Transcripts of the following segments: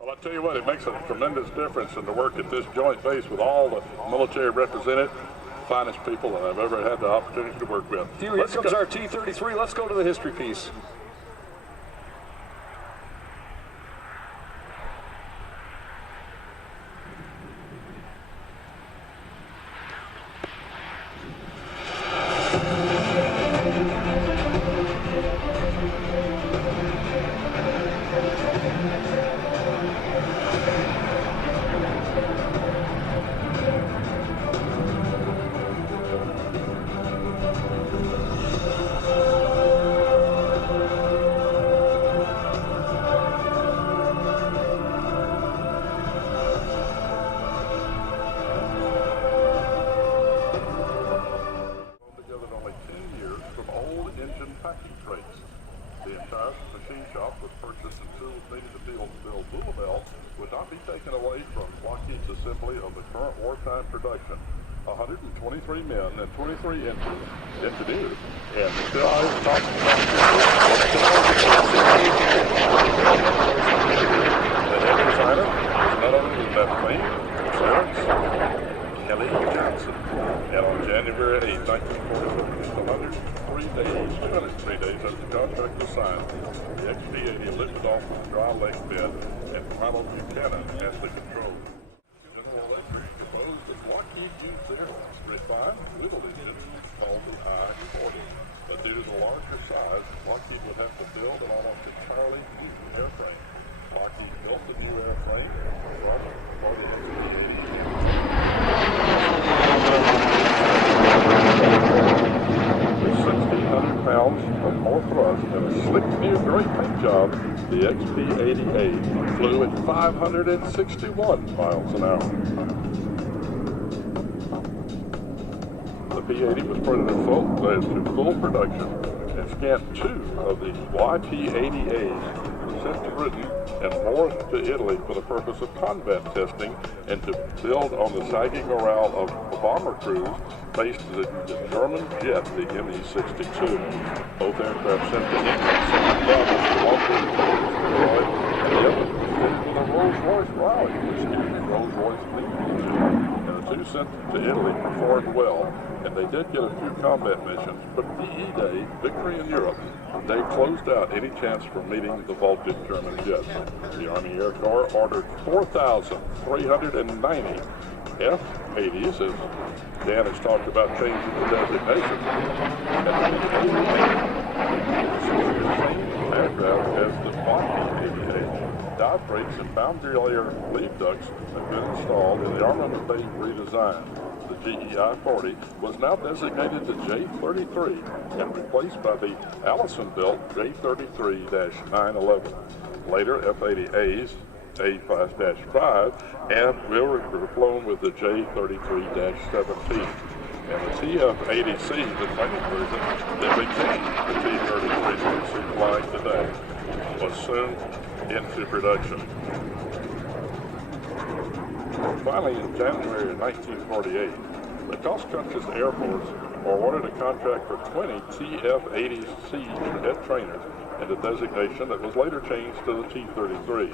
Well, I tell you what, it makes a tremendous difference in the work at this joint base with all the military represented, finest people that I've ever had the opportunity to work with. Here comes our T-33. Let's go to the history piece. packing crates. The entire machine shop was purchased and tools needed to build Bouleville would not be taken away from Lockheed's assembly of the current wartime production. 123 men and 23 engineers, and still I was talking about the head designer was none other than that famed Clarence Kelly Johnson. And on January 8, 1947, just 203 days after the contract was signed, the XP-80 lifted off the dry lake bed and Milo Buchanan as the control. General Electric proposed that Lockheed use their refined little engine called the I-40. But due to the larger size, Lockheed would have to build an almost entirely new airframe. Lockheed built the new airframe for the XP-80. 1,600 pounds of more thrust and a slick new great paint job, the XP-80A flew at 561 miles an hour. The P-80 was put into full production, and scant 2 of the YP-80As were sent to Britain and more to Italy for the purpose of combat testing and to build on the sagging morale of the bomber crews based on the German jet, the Me-62. Both aircraft sent to England, sent to London, and the other with a Rolls-Royce Raleigh, Rolls-Royce Lee. And the 2 sent to Italy performed well, and they did get a few combat missions, but D-Day, victory in Europe, they closed out any chance for meeting the vaulted German jets. The Army Air Corps ordered 4,390 F-80s, as Dan has talked about changing the designation, and the same aircraft as the YP-80A. Dive brakes and boundary layer lead ducts have been installed in the armament bay redesign. The GE-I-40 was now designated the J-33 and replaced by the Allison-built J-33-911. Later, F-80As, A-5-5, and were flown with the J-33-17. And the TF-80C, the training version that became the T-33 we see flying today, was soon into production. Finally, in January of 1948, the cost-conscious Air Force awarded a contract for 20 TF-80C cadet trainers and a designation that was later changed to the T-33,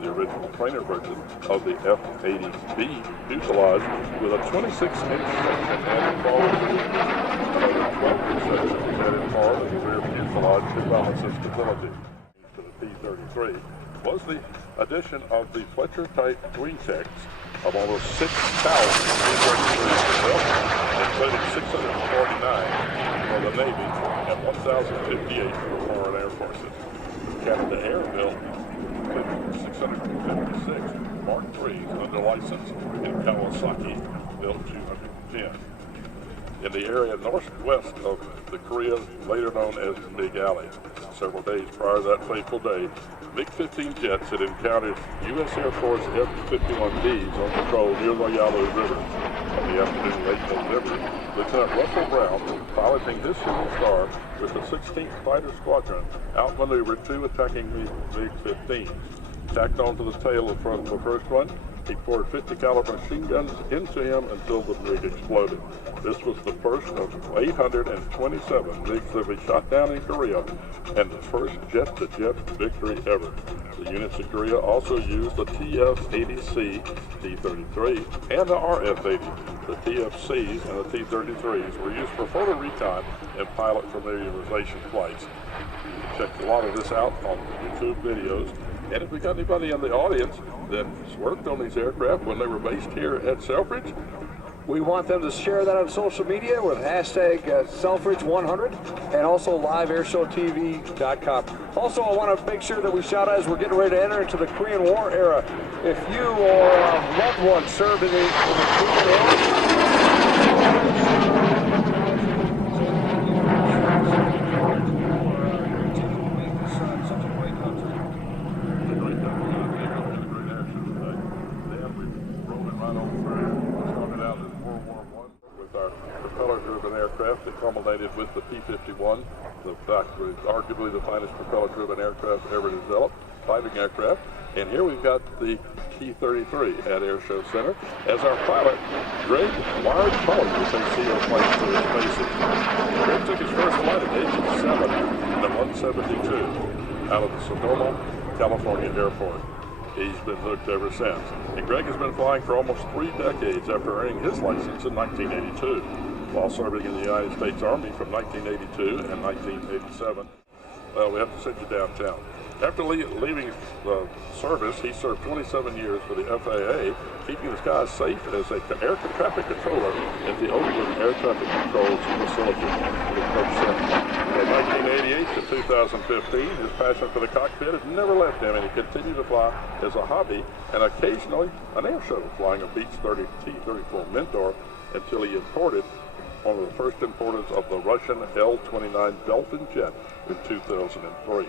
the original trainer version of the F-80B fuselage with a 26-inch section added forward and 12-inch section added forward in the rear fuselage to balance its stability. To the T-33 was the addition of the Fletcher-type wing checks of almost 6,000 T-33s built, including 649 for the Navy and 1,058 for the foreign air forces. Canada Air built 656 Mark IIIs under license, and Kawasaki built 210. In the area northwest of the Korea, later known as Big Alley. Several days prior to that fateful day, MiG-15 jets had encountered U.S. Air Force F-51Bs on patrol near the Yalu River. On the afternoon of 8 November, Lieutenant Russell Brown, piloting his Shooting Star with the 16th Fighter Squadron, outmaneuvered 2 attacking MiG-15s. Tacked onto the tail of the first one, He poured 50 caliber machine guns into him until the MiG exploded. This was the first of 827 MiGs that we shot down in Korea, and the first jet-to-jet victory ever. The units in Korea also used the TF-80C, T-33, and the RF-80. The TFCs and the T-33s were used for photo recon and pilot familiarization flights. You can check a lot of this out on YouTube videos. And if we got anybody in the audience that worked on these aircraft when they were based here at Selfridge, we want them to share that on social media with hashtag Selfridge100 and also liveairshowtv.com. Also, I want to make sure that we shout out as we're getting ready to enter into the Korean War era. If you or a loved one served in the Korean War, aircraft that culminated with the P-51, the fact was arguably the finest propeller-driven aircraft ever developed, fighting aircraft. And here we've got the T-33 at Air Show Center as our pilot, Gregory Colyer, as they see our flights to his bases. Greg took his first flight at age 7 in the 172 out of the Sonoma, California airport. He's been hooked ever since. And Greg has been flying for almost 3 decades after earning his license in 1982. While serving in the United States Army from 1982 and 1987. We have to send you downtown. After leaving the service, he served 27 years for the FAA, keeping the skies safe as an air traffic controller at the Oakland Air Traffic Control Facility. From 1988 to 2015, his passion for the cockpit has never left him, and he continued to fly as a hobby and occasionally an air show, flying a Beech T-34 Mentor until he imported one of the first importers of the Russian L-29 Delphin jet in 2003.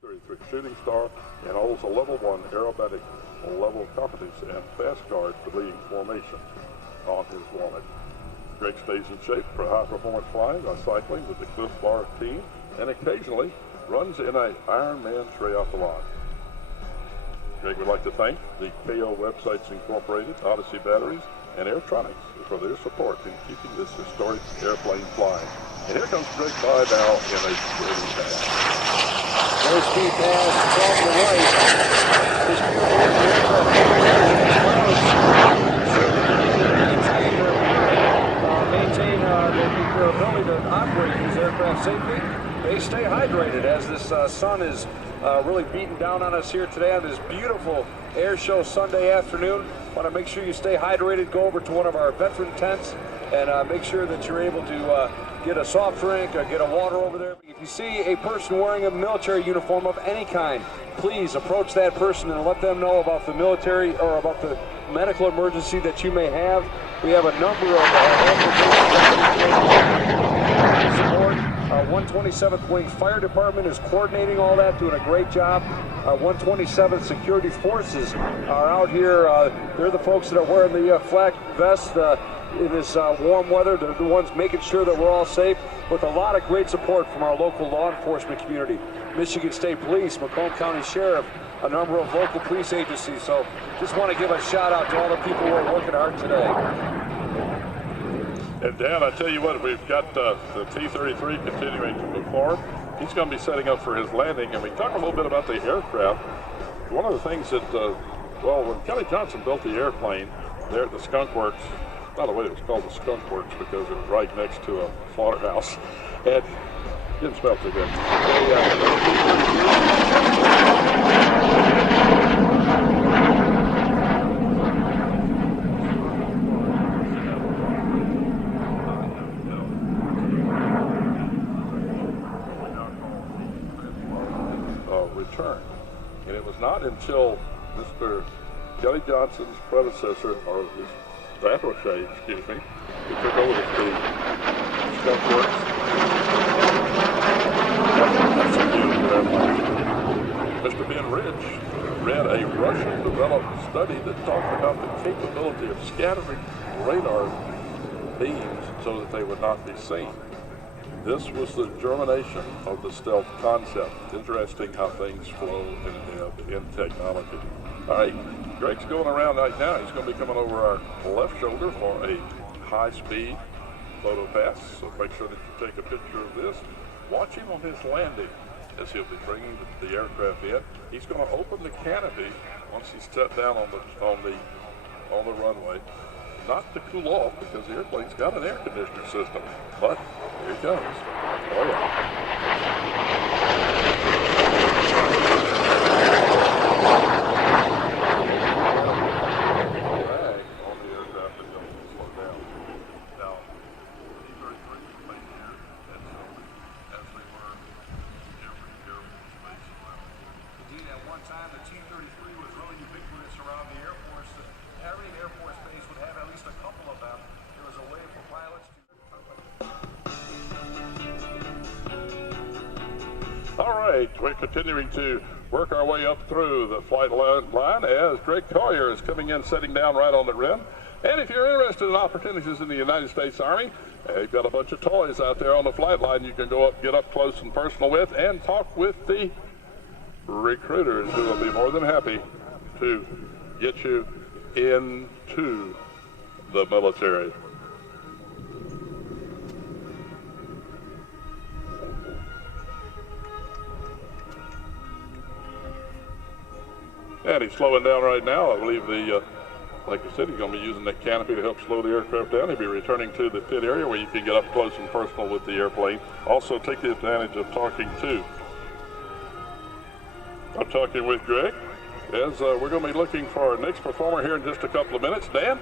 33 Shooting Star and holds a level 1 aerobatic level competence and fast guard for leading formation on his wallet. Greg stays in shape for high performance flying by cycling with the Cliff Bar team and occasionally runs in a Ironman triathlon. Greg would like to thank the KO Websites Incorporated, Odyssey Batteries, and Airtronics for their support in keeping this historic airplane flying. And here comes Greg by now in a steady pass. Low speed pass from the right. This maintain their ability to operate these aircraft safely. They stay hydrated as this sun is really beating down on us here today on this beautiful air show Sunday afternoon. Want to make sure you stay hydrated. Go over to one of our veteran tents and make sure that you're able to get a soft drink or get a water over there. If you see a person wearing a military uniform of any kind, please approach that person and let them know about the military or about the medical emergency that you may have. We have a number of support. 127th Wing Fire Department is coordinating all that, doing a great job. 127th Security Forces are out here. They're the folks that are wearing the flak vest in this warm weather. They're the ones making sure that we're all safe, with a lot of great support from our local law enforcement community. Michigan State Police, Macomb County Sheriff, a number of local police agencies. So just want to give a shout out to all the people who are working hard today. And Dan, I tell you what, we've got the T-33 continuing to move forward. He's going to be setting up for his landing, and we talk a little bit about the aircraft. One of the things that, well, when Kelly Johnson built the airplane there at the Skunk Works, by the way, it was called the Skunk Works because it was right next to a slaughterhouse, and didn't smell too good. Return. And it was not until Mr. Kelly Johnson's predecessor, or his attaché, excuse me, who took over the Skunk Works. Mr. Ben Rich read a Russian-developed study that talked about the capability of scattering radar beams so that they would not be seen. This was the germination of the stealth concept. Interesting how things flow in technology. All right, Greg's going around right now. He's going to be coming over our left shoulder for a high-speed photo pass. So make sure that you take a picture of this. Watch him on his landing as he'll be bringing the aircraft in. He's going to open the canopy once he's set down on the runway. Not to cool off because the airplane's got an air conditioner system. But here he comes. Oh yeah. Time the T-33 was really ubiquitous around the Air Force. Every Air Force base would have at least a couple of them. There was a way for pilots to... All right, we're continuing to work our way up through the flight line as Greg Colyer is coming in, sitting down right on the rim. And if you're interested in opportunities in the United States Army, you've got a bunch of toys out there on the flight line you can go up, get up close and personal with, and talk with the recruiters who will be more than happy to get you into the military. And he's slowing down right now. I believe like I said, he's going to be using that canopy to help slow the aircraft down. He'll be returning to the pit area where you can get up close and personal with the airplane. Also take the advantage of talking to. I'm talking with Greg as we're going to be looking for our next performer here in just a couple of minutes. Dan,